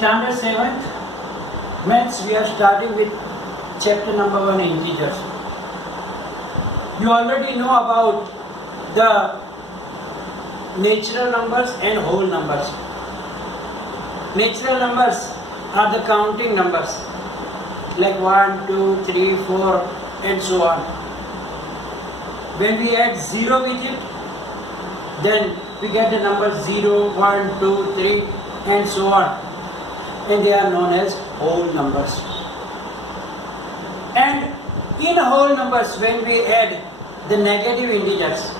Standard 7th, Maths, we are starting with chapter number 1, integers. You already know about the natural numbers and whole numbers. Natural numbers are the counting numbers like 1, 2, 3, 4 and so on. When we add 0 with it, then we get the number 0, 1, 2, 3 and so on. And they are known as whole numbers. And in whole numbers, when we add the negative integers,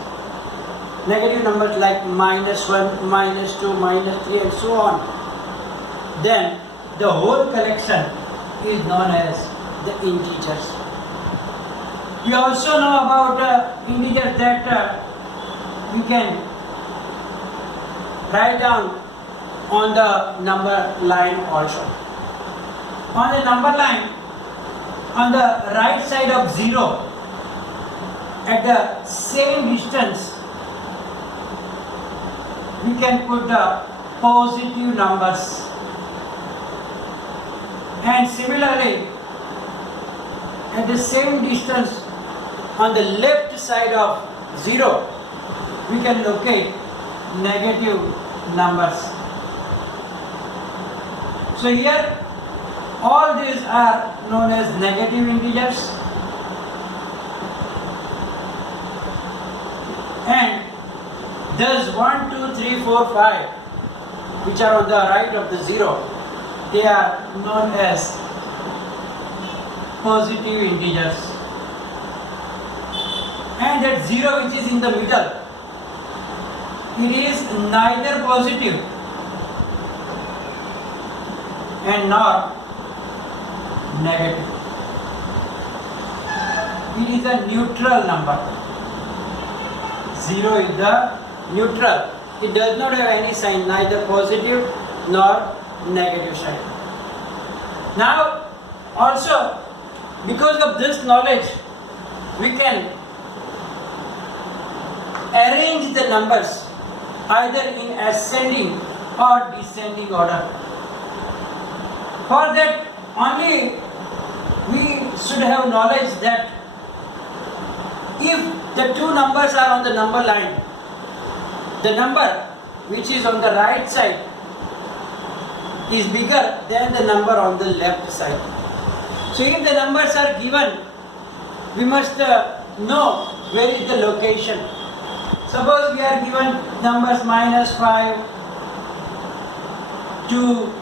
negative numbers like -1, -2, -3 and so on, then the whole collection is known as the integers. We also know about integers that we can write down on the number line also. On the number line, on the right side of 0, at the same distance, we can put the positive numbers. And similarly, at the same distance, on the left side of 0, we can locate negative numbers. So here, all these are known as negative integers, and thus 1, 2, 3, 4, 5, which are on the right of the 0, they are known as positive integers. And that 0 which is in the middle, it is neither positive and nor negative. It is a neutral number. 0 is the neutral. It does not have any sign, neither positive nor negative sign. Now, also, because of this knowledge, we can arrange the numbers either in ascending or descending order. For that, only we should have knowledge that if the two numbers are on the number line, the number which is on the right side is bigger than the number on the left side. So if the numbers are given, we must know where is the location. Suppose we are given numbers -5, 2,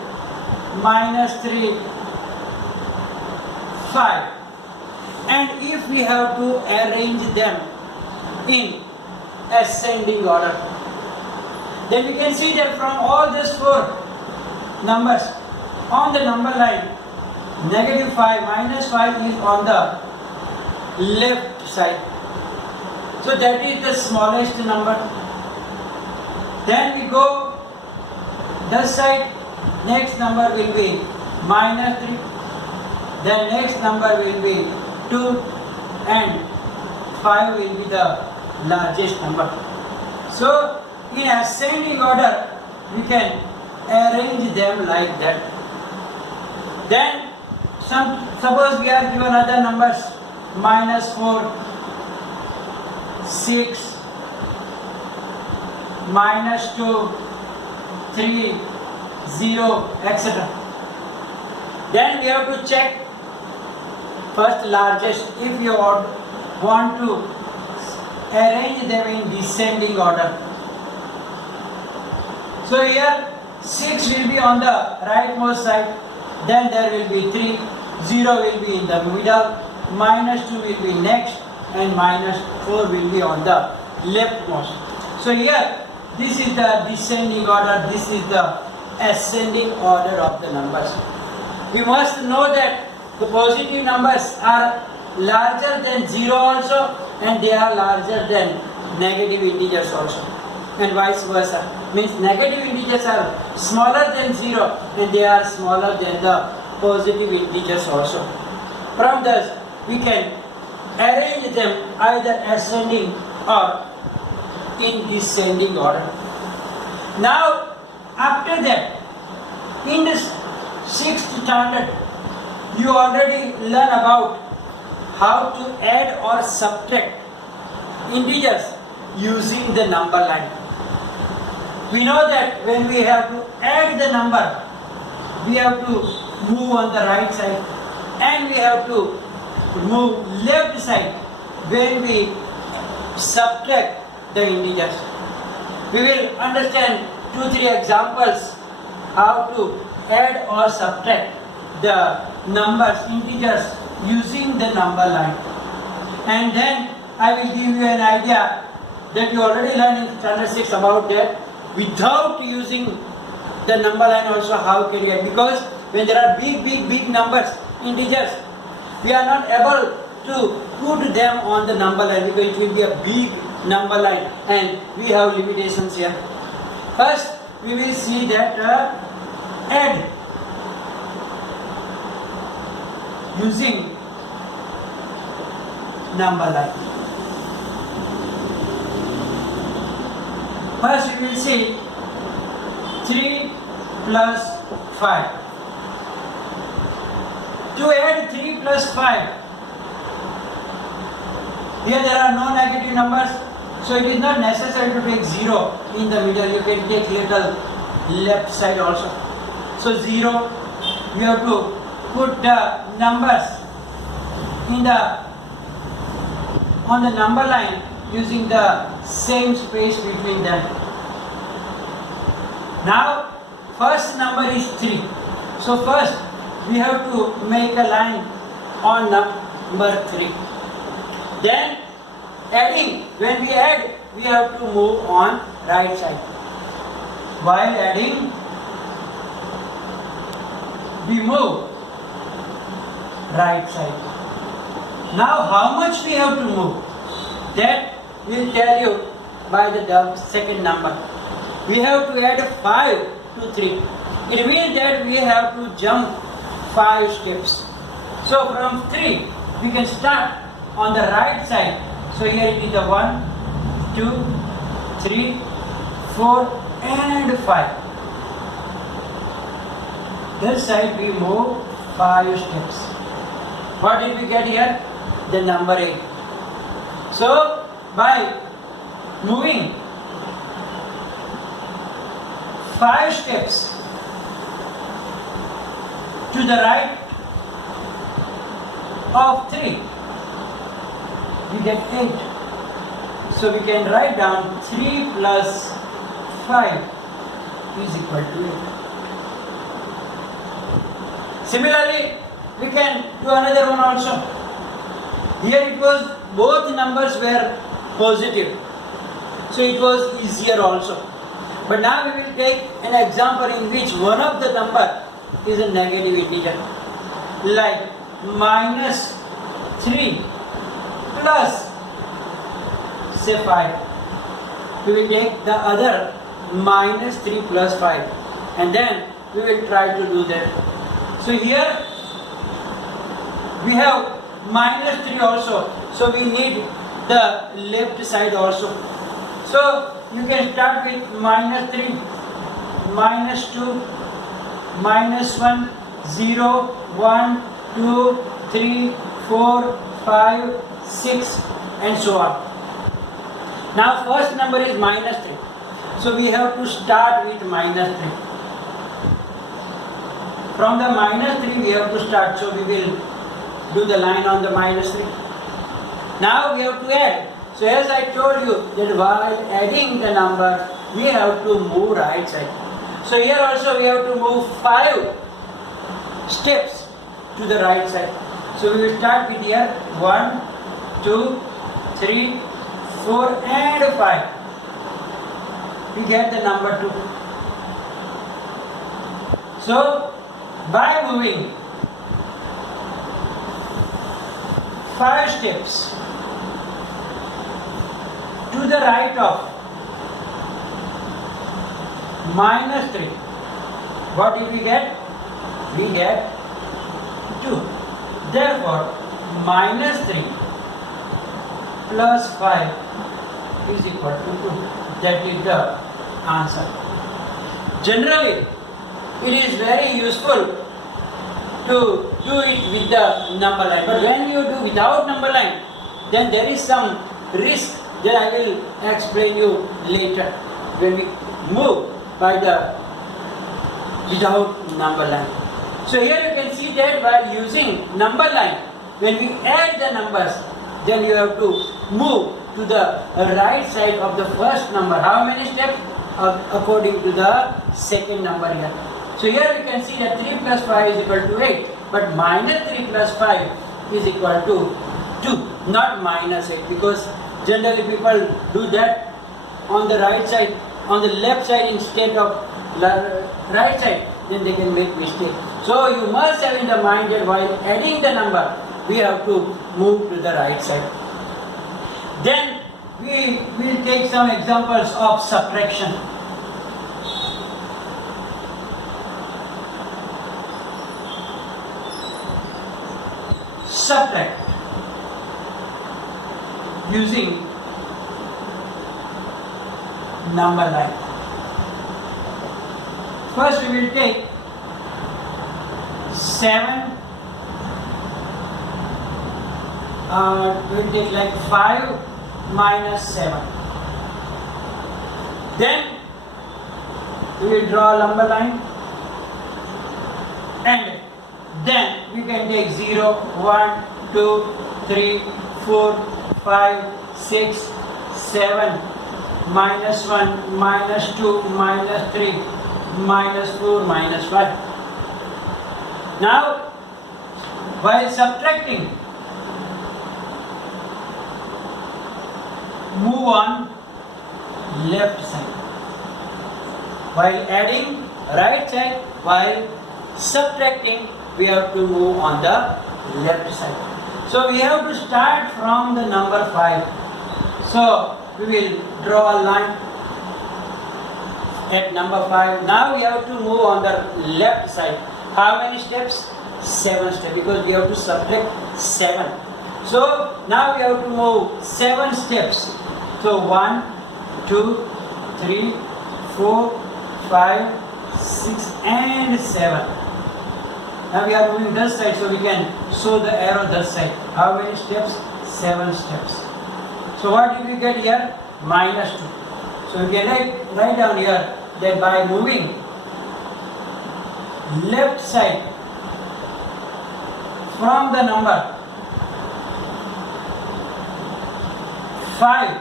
-3, 5, and if we have to arrange them in ascending order, then we can see that from all these 4 numbers on the number line, -5, -5 is on the left side. So that is the smallest number. Then we go this side, next number will be -3, then next number will be 2 and 5 will be the largest number. So in ascending order, we can arrange them like that. Then suppose we are given other numbers -4, 6, -2, 3, 0, etc. Then we have to check first largest if you want to arrange them in descending order. So here 6 will be on the rightmost side, then there will be 3, 0 will be in the middle, -2 will be next, and -4 will be on the leftmost. So here, this is the descending order, this is the ascending order of the numbers. We must know that the positive numbers are larger than 0 also, and they are larger than negative integers also, and vice versa. Means negative integers are smaller than 0 and they are smaller than the positive integers also. From this, we can arrange them either ascending or in descending order. Now, after that, in this 6th standard, you already learn about how to add or subtract integers using the number line. We know that when we have to add the number, we have to move on the right side and we have to move left side when we subtract the integers. We will understand 2-3 examples how to add or subtract the numbers, integers using the number line. And then I will give you an idea that you already learned in standard 6 about that. Without using the number line also how can you add, because when there are big numbers, integers, we are not able to put them on the number line because it will be a big number line and we have limitations here. First we will see that add using number line. First we will see 3 plus 5. To add 3 plus 5, here there are no negative numbers, so it is not necessary to take 0 in the middle. You can take little left side also. So 0, you have to put the numbers on the number line using the same space between them. Now first number is 3. So first we have to make a line on number 3. Then adding, when we add, we have to move on right side. While adding, we move right side. Now how much we have to move? That will tell you by the second number. We have to add 5 to 3. It means that we have to jump 5 steps. So from 3 we can start on the right side. So here it is the 1, 2, 3, 4 and 5. This side we move 5 steps. What did we get here? The number 8. So by moving 5 steps to the right of 3, we get 8. So we can write down 3 plus 5 is equal to 8. Similarly, we can do another one also. Here it was both numbers were positive, so it was easier also. But now we will take an example in which one of the number is a negative integer, like minus 3 plus say 5. We will take the other minus 3 plus 5 and then we will try to do that. So here we have minus 3 also, so we need the left side also. So you can start with minus 3, minus 2, minus 1, 0, 1, 2, 3, 4, 5, 6 and so on. Now first number is minus 3. So we have to start with minus 3. From the minus 3 we have to start. So we will do the line on the minus 3. Now we have to add. So as I told you that while adding the number we have to move right side. So here also we have to move 5 steps to the right side. So we will start with here 1, 2, 3, 4 and 5. We get the number 2. So by moving 5 steps to the right of minus 3, what did we get? We get 2. Therefore minus 3 plus 5 is equal to 2. That is the answer. Generally, it is very useful to do it with the number line. But when you do without number line, then there is some risk that I will explain you later when we move by the without number line. So here you can see that by using number line, when we add the numbers, then you have to move to the right side of the first number. How many steps? According to the second number here. So here you can see that 3 plus 5 is equal to 8, but minus 3 plus 5 is equal to 2, not minus 8, because generally people do that on the right side, on the left side instead of right side, then they can make mistake. So you must have in the mind that while adding the number, we have to move to the right side. Then we will take some examples of subtraction. Subtract using number line. First we will take 7, we will take like 5 minus 7. Then we will draw a number line, and then we can take 0, 1, 2, 3, 4, 5, 6, 7, minus 1, minus 2, minus 3, minus 4, minus 5. Now, while subtracting, move on left side. While adding, right side. While subtracting, we have to move on the left side. So we have to start from the number 5. So we will draw a line at number 5. Now we have to move on the left side. How many steps? 7 steps, because we have to subtract 7. So now we have to move 7 steps. So 1, 2, 3, 4, 5, 6 and 7. Now we are moving this side, so we can show the arrow this side. How many steps? 7 steps. So what did we get here? Minus 2. So we can write down here that by moving left side from the number 5,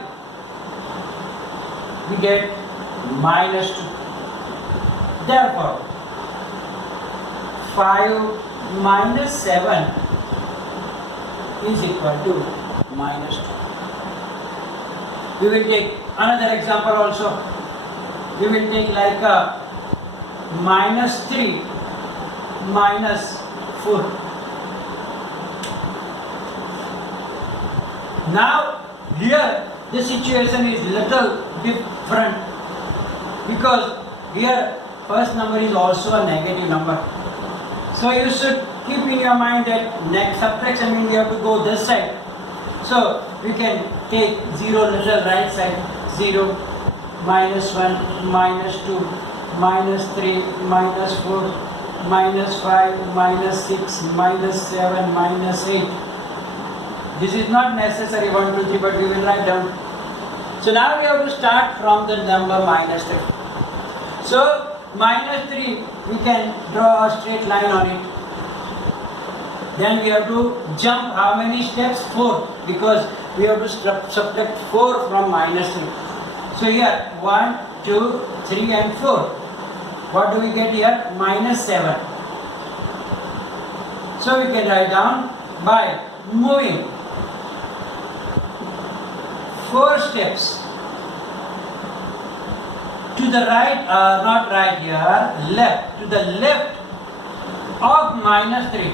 we get minus 2. Therefore, 5 minus 7 is equal to minus 2. We will take another example also. We will take like a minus 3 minus 4. Now here the situation is little different, because here first number is also a negative number. So you should keep in your mind that next subtraction means you have to go this side. So we can take 0 little right side. 0, minus 1, minus 2, minus 3, minus 4, minus 5, minus 6, minus 7, minus 8. This is not necessary 1, 2, 3, but we will write down. So now we have to start from the number minus 3. So minus 3, we can draw a straight line on it. Then we have to jump how many steps? 4, because we have to subtract 4 from minus 3. So here 1, 2, 3 and 4. What do we get here? Minus 7. So we can write down by moving 4 steps to the right, not right here, left, to the left of minus 3,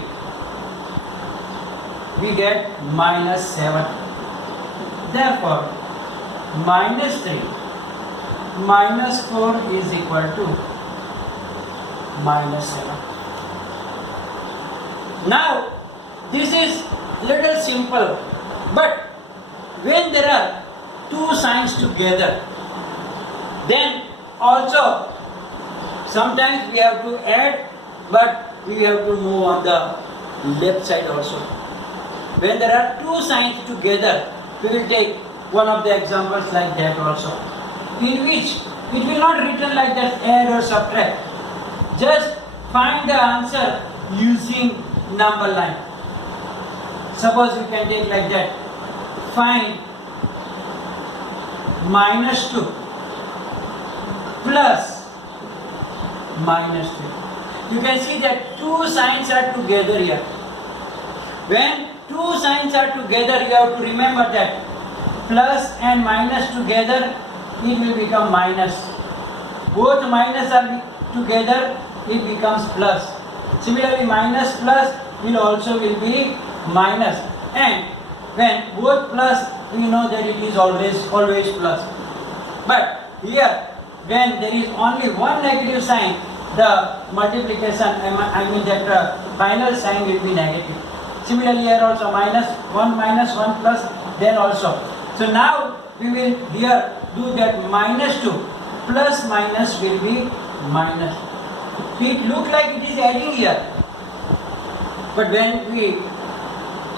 we get minus 7. Therefore, minus 3 minus 4 is equal to minus 7. Now, this is little simple, but when there are two signs together, then also sometimes we have to add but we have to move on the left side also. When there are two signs together, we will take one of the examples like that also, in which it will not written like that add or subtract. Just find the answer using number line. Suppose you can take like that. Find -2 plus -3. You can see that two signs are together here. When two signs are together, you have to remember that plus and minus together, it will become minus. Both minus are together, it becomes plus. Similarly, minus plus will also will be minus. And when both plus, we know that it is always plus. But here, when there is only one negative sign, the multiplication, I mean that final sign will be negative. Similarly, here also minus 1 plus, then also. So now we will here do that -2 plus minus will be minus. It looks like it is adding here, but when we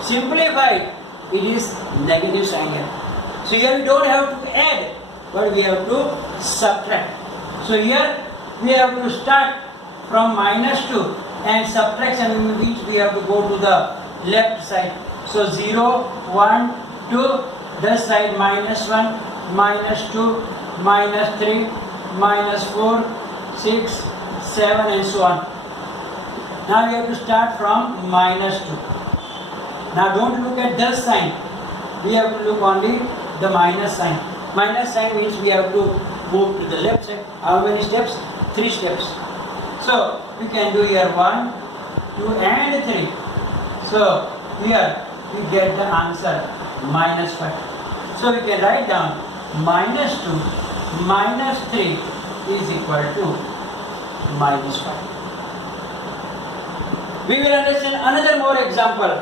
simplify, it is negative sign here. So here we don't have to add, but we have to subtract. So here we have to start from -2 and subtraction, in which we have to go to the left side. So 0, 1, 2, this side -1, -2, -3, -4, 6, 7 and so on. Now we have to start from -2. Now don't look at this sign. We have to look only the minus sign. Minus sign means we have to move to the left side. How many steps? 3 steps. So we can do here 1, 2 and 3. So here we get the answer -5. So we can write down -2 minus 3 is equal to -5. We will understand another more example.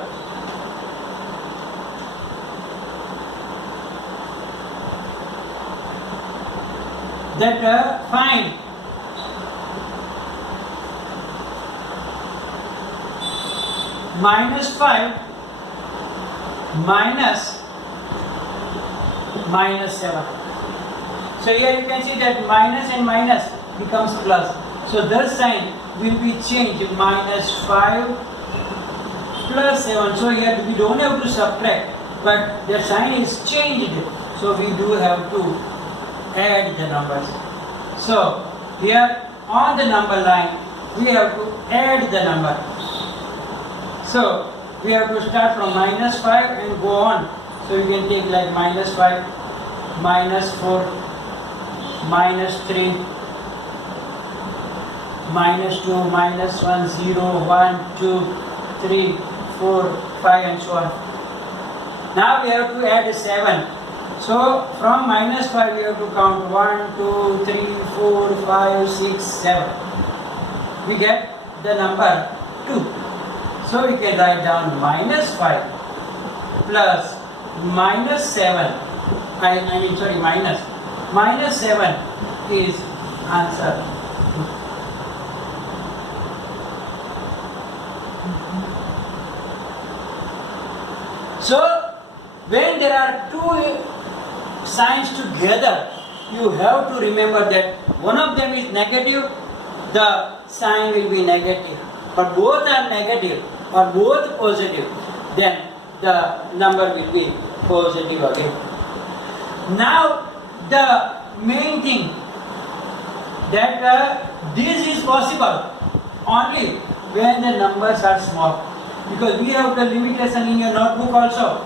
That find -5 minus -7. So here you can see that minus and minus becomes plus. So this sign will be changed, -5 plus 7. So here we don't have to subtract, but the sign is changed. So we do have to add the numbers. So here on the number line, we have to add the number. So we have to start from -5 and go on. So you can take like -5, -4, -3, -2, -1, 0, 1, 2, 3, 4, 5 and so on. Now we have to add 7. So from -5 we have to count 1, 2, 3, 4, 5, 6, 7. We get the number 2. So we can write down -5 plus -7. Minus 7 is answer. So when there are two signs together, you have to remember that one of them is negative, the sign will be negative. But both are negative or both positive, then the number will be positive again. Now the main thing that this is possible only when the numbers are small, because we have the limitation in your notebook also.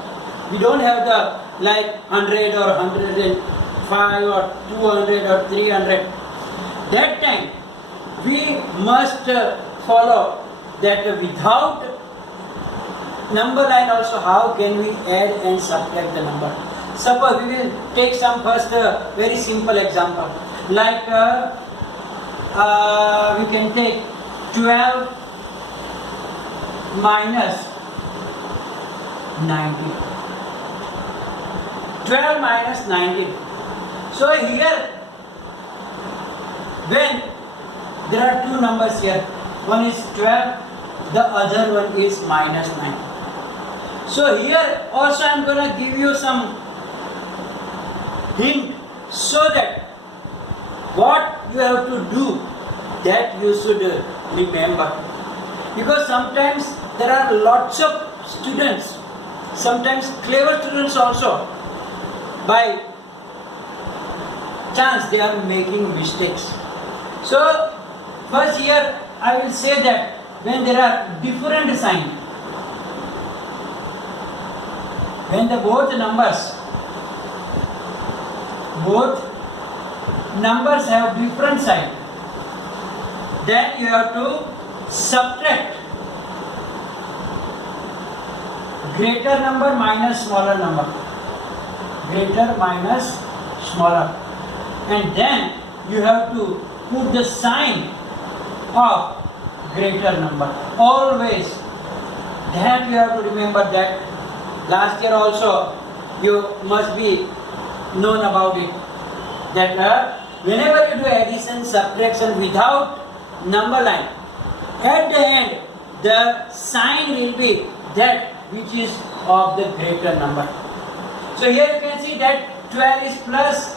We don't have the like 100 or 105 or 200 or 300. That time we must follow that without number line also, how can we add and subtract the number. Suppose we will take some first very simple example, like we can take 12 minus 19. 12 minus 19. So here, when there are two numbers here, one is 12, the other one is minus 9. So here also I am going to give you some hint so that what you have to do, that you should remember. Because sometimes there are lots of students, sometimes clever students also, by chance they are making mistakes. So first here I will say that when there are different signs, when the both numbers have different sign, then you have to subtract greater number minus smaller number, greater minus smaller, and then you have to put the sign of greater number. Always that you have to remember. That last year also you must be known about it, that whenever you do addition, subtraction without number line, at the end the sign will be that which is of the greater number. So here you can see that 12 is plus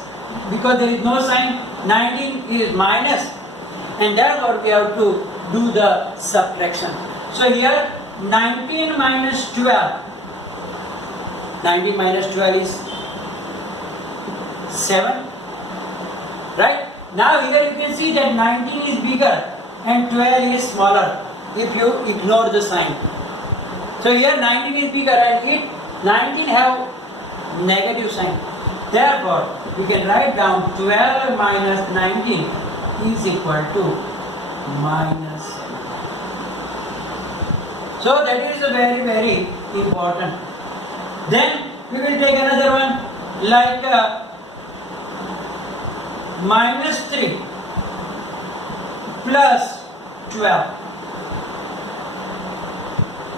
because there is no sign, 19 is minus, and therefore we have to do the subtraction. So here 19 minus 12, 19 minus 12 is 7, right? Now here you can see that 19 is bigger and 12 is smaller if you ignore the sign. So here 19 is bigger and 19 have negative sign. Therefore we can write down 12 minus 19 is equal to minus 7. So that is a very, very important. Then we will take another one like minus 3 plus 12.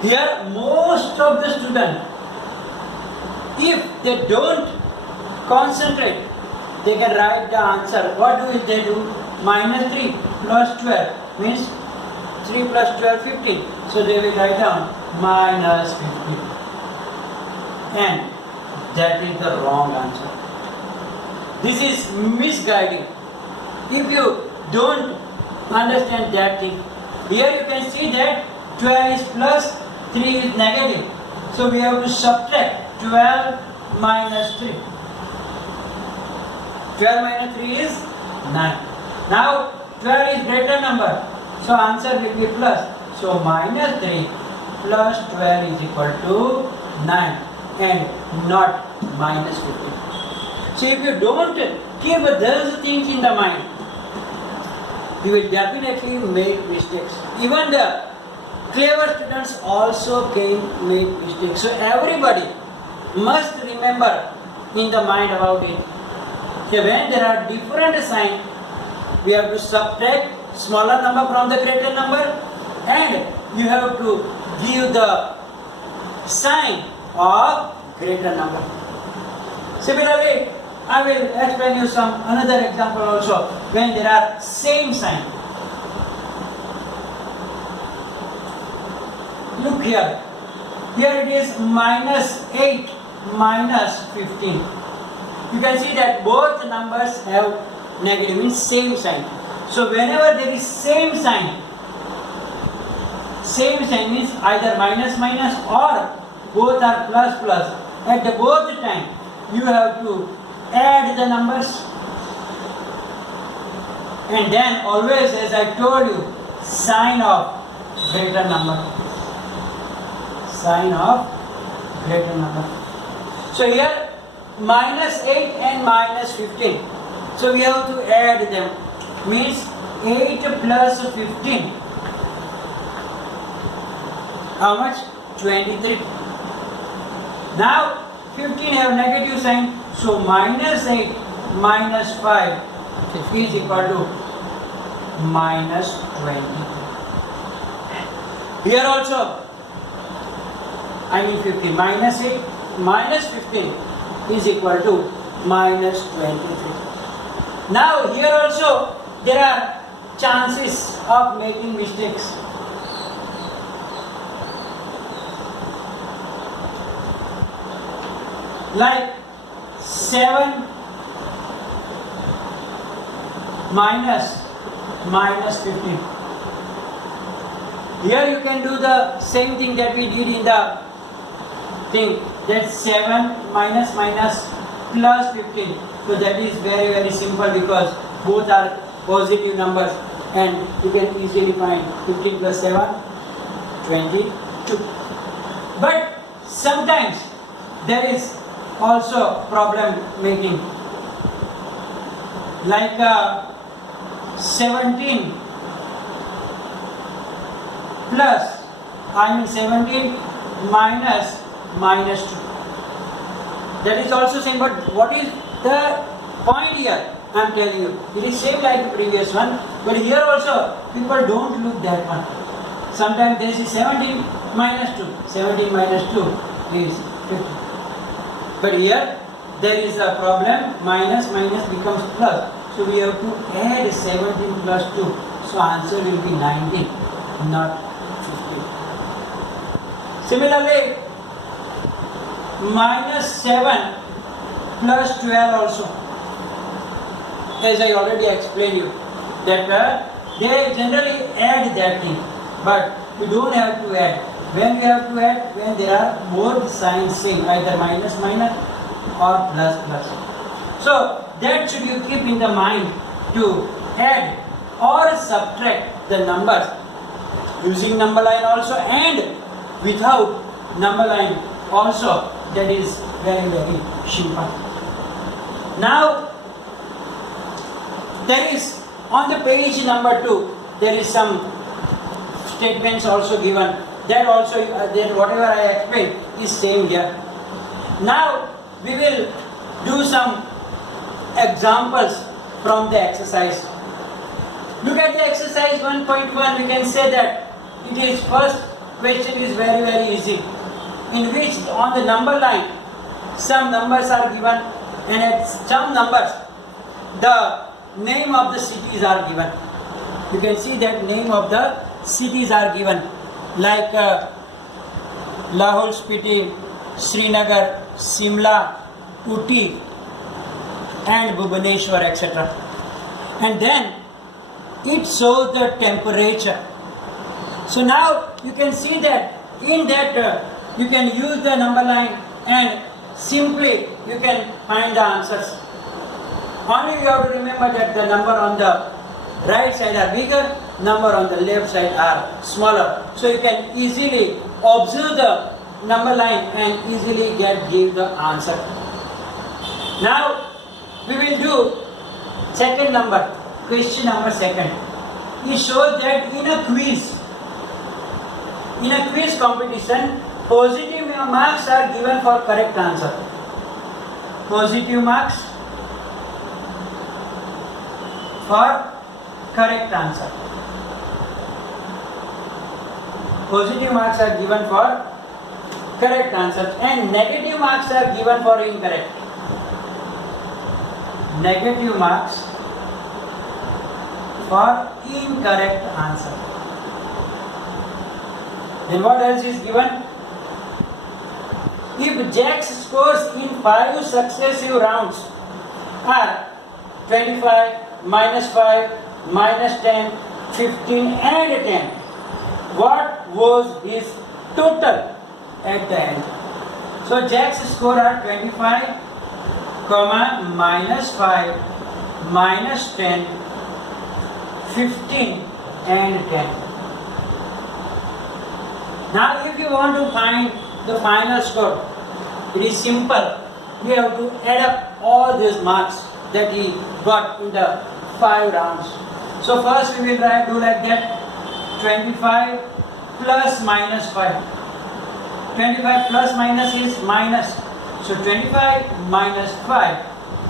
Here most of the students, if they don't concentrate, they can write the answer. What will they do? Minus 3 plus 12 means 3 plus 12, 15. So they will write down minus 15. And that is the wrong answer. This is misguiding. If you don't understand that thing, here you can see that 12 is plus, 3 is negative. So we have to subtract 12 minus 3. 12 minus 3 is 9. Now 12 is greater number, so answer will be plus. So minus 3 plus 12 is equal to 9 and not minus 15. So if you don't keep those things in the mind, you will definitely make mistakes. Even the clever students also can make mistakes. So everybody must remember in the mind about it. So when there are different signs, we have to subtract smaller number from the greater number, and you have to give the sign of greater number. Similarly, I will explain you some another example also when there are same sign. Look here. Here it is minus 8 minus 15. You can see that both numbers have negative, means same sign. So whenever there is same sign means either minus minus or both are plus plus. At the both time you have to add the numbers, and then always, as I told you, sign of greater number. Sign of greater number. So here minus 8 and minus 15. So we have to add them. Means 8 plus 15. How much? 23. Now 15 have negative sign. So minus 8 minus 5 is equal to minus 23. Here also, 15. Minus 8 minus 15 is equal to minus 23. Now here also there are chances of making mistakes. Like 7 minus 15. Here you can do the same thing that we did in the thing. That's 7 minus plus 15. So that is very simple because both are positive numbers and you can easily find 15 plus 7, 22. But sometimes there is also problem making. Like 17 minus 2. That is also same, but what is the point here? I am telling you, it is same like the previous one, but here also people don't look that one. Sometimes they see 17 minus 2. 17 minus 2 is 50. But here there is a problem, minus becomes plus. So we have to add 17 plus 2. So answer will be 19, not 50. Similarly, minus 7 plus 12 also. As I already explained you, that they generally add that thing, but you don't have to add. When you have to add, when there are both signs same, either minus or plus. So that should you keep in the mind to add or subtract the numbers using number line also and without number line also. That is very simple. Now there is on the page number 2 there is some statements also given. That also that whatever I explained is same here. Now we will do some examples from the exercise. Look at the exercise 1.1. We can say that it is first question is very easy, in which on the number line some numbers are given and at some numbers the name of the cities are given. You can see that name of the cities are given, like Lahore, Spiti, Srinagar, Simla, Uti and Bhubaneswar, etc. And then it shows the temperature. So now you can see that in that you can use the number line and simply you can find the answers. Only you have to remember that the number on the right side are bigger, number on the left side are smaller. So you can easily observe the number line and easily give the answer. Now we will do second number, question number 2. It shows that in a quiz competition, positive marks are given for correct answer. Positive marks for correct answer. Positive marks are given for correct answer and negative marks are given for incorrect. Negative marks for incorrect answer. Then what else is given? If Jack's scores in 5 successive rounds are 25, minus 5, minus 10, 15 and 10, what was his total at the end? So Jack's score are 25, minus 5, minus 10, 15 and 10. Now if you want to find the final score, it is simple. We have to add up all these marks that he got in the 5 rounds. So first we will do like that. 25 plus minus 5. 25 plus minus is minus. So 25 minus 5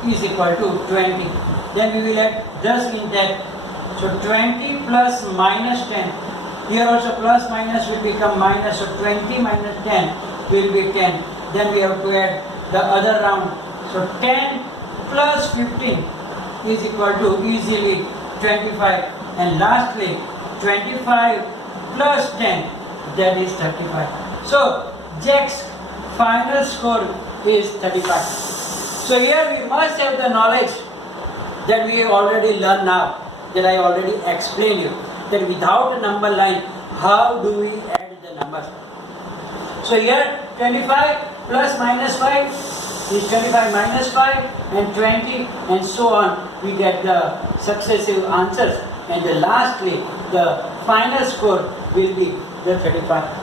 is equal to 20. Then we will add this in that. So 20 plus minus 10. Here also plus minus will become minus. So 20 minus 10 will be 10. Then we have to add the other round. So 10 plus 15 is equal to easily 25. and lastly 25 plus 10, that is 35. So Jack's final score is 35. So here we must have the knowledge that we already learned now, that I already explained you, that without a number line, how do we add the numbers? So here 25 plus minus 5 is 25 minus 5 and 20 and so on. We get the successive answers, and lastly the final score will be the 35.